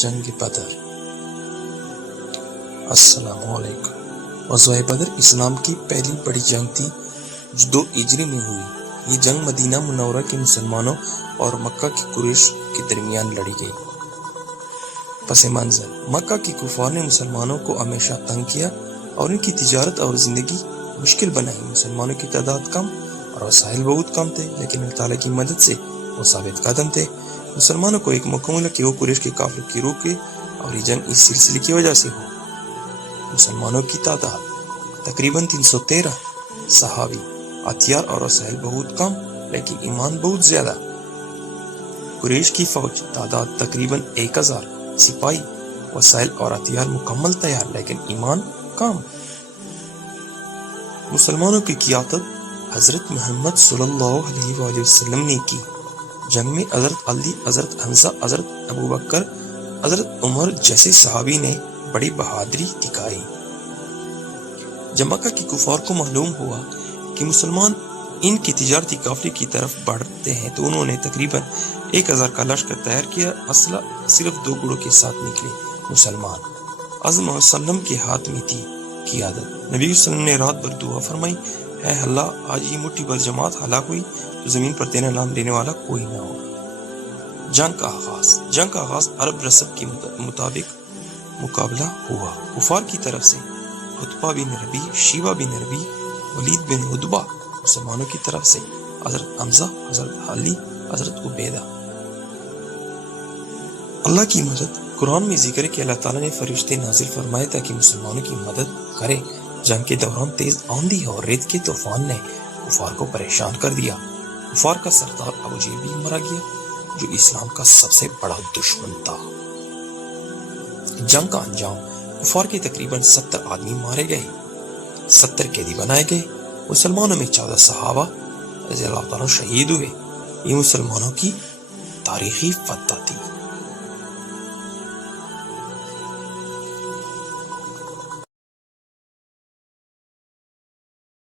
جنگ بدر۔ السلام علیکم۔ غزوہ بدر اسلام کی پہلی بڑی جنگ تھی جو 2 ہجری میں ہوئی۔ یہ جنگ مدینہ منورہ کے مسلمانوں اور مکہ کے قریش کے درمیان لڑی گئی۔ پس منظر: مکہ کے کفار نے مسلمانوں کو ہمیشہ تنگ کیا اور ان کی تجارت اور زندگی مشکل بنائی۔ مسلمانوں کی تعداد کم اور وسائل بہت کم تھے، لیکن اللہ تعالیٰ کی مدد سے وہ ثابت قدم تھے۔ مسلمانوں کو ایک موقع ملا کہ وہ قریش کے قافلے کی روکے، اور یہ جنگ اس سلسلے کی وجہ سے ہو۔ مسلمانوں کی تعداد تقریباً 313 صحابی، ہتھیار اور وسائل بہت کم لیکن ایمان بہت زیادہ۔ قریش کی فوج تعداد تقریباً 1000 سپاہی، وسائل اور ہتھیار مکمل تیار لیکن ایمان کم۔ مسلمانوں کی قیادت حضرت محمد صلی اللہ علیہ وآلہ وسلم نے کی۔ جنگ میں حضرت علی، حضرت حمزہ، حضرت ابوبکر، حضرت عمر جیسے صحابی نے بڑی بہادری دکھائی۔ جب مکہ کے کفار کو معلوم ہوا کہ مسلمان ان کی تجارتی قافلے کی طرف بڑھتے ہیں تو انہوں نے تقریباً 1000 کا لشکر تیار کیا۔ اسلحہ صرف 2 گھوڑوں کے ساتھ نکلے۔ مسلمان حضرت محمد صلی اللہ علیہ وسلم کے ہاتھ میں تھی قیادت۔ نبی صلی اللہ علیہ وسلم نے رات بھر دعا فرمائی، اے اللہ، آج یہ مٹھی بھر جماعت ہلاک ہوئی تو زمین پر تیرا نام لینے والا کوئی نہ ہو۔ جنگ کا آغاز عرب رسم کے مطابق مقابلہ ہوا۔ کفار کی طرف سے عتبہ بن ربی، شیبہ بن ربی، ولید بن عتبہ۔ مسلمانوں کی طرف سے حضرت حمزہ، حضرت علی، حضرت عبیدہ۔ اللہ کی مدد۔ قرآن میں ذکر ہے کہ اللہ تعالیٰ نے فرشتے نازل فرمائے تاکہ مسلمانوں کی مدد کرے۔ جنگ کے دوران تیز آندھی اور ریت کے طوفان نے کفار کو پریشان کر دیا۔ کفار کا سردار ابو جہل بھی مارا گیا جو اسلام کا سب سے بڑا دشمن تھا۔ جنگ کا انجام: کفار کے تقریباً 70 آدمی مارے گئے، 70 قیدی بنائے گئے۔ مسلمانوں میں 14 صحابہ رضی اللہ عنہ شہید ہوئے۔ یہ مسلمانوں کی تاریخی فتح تھی۔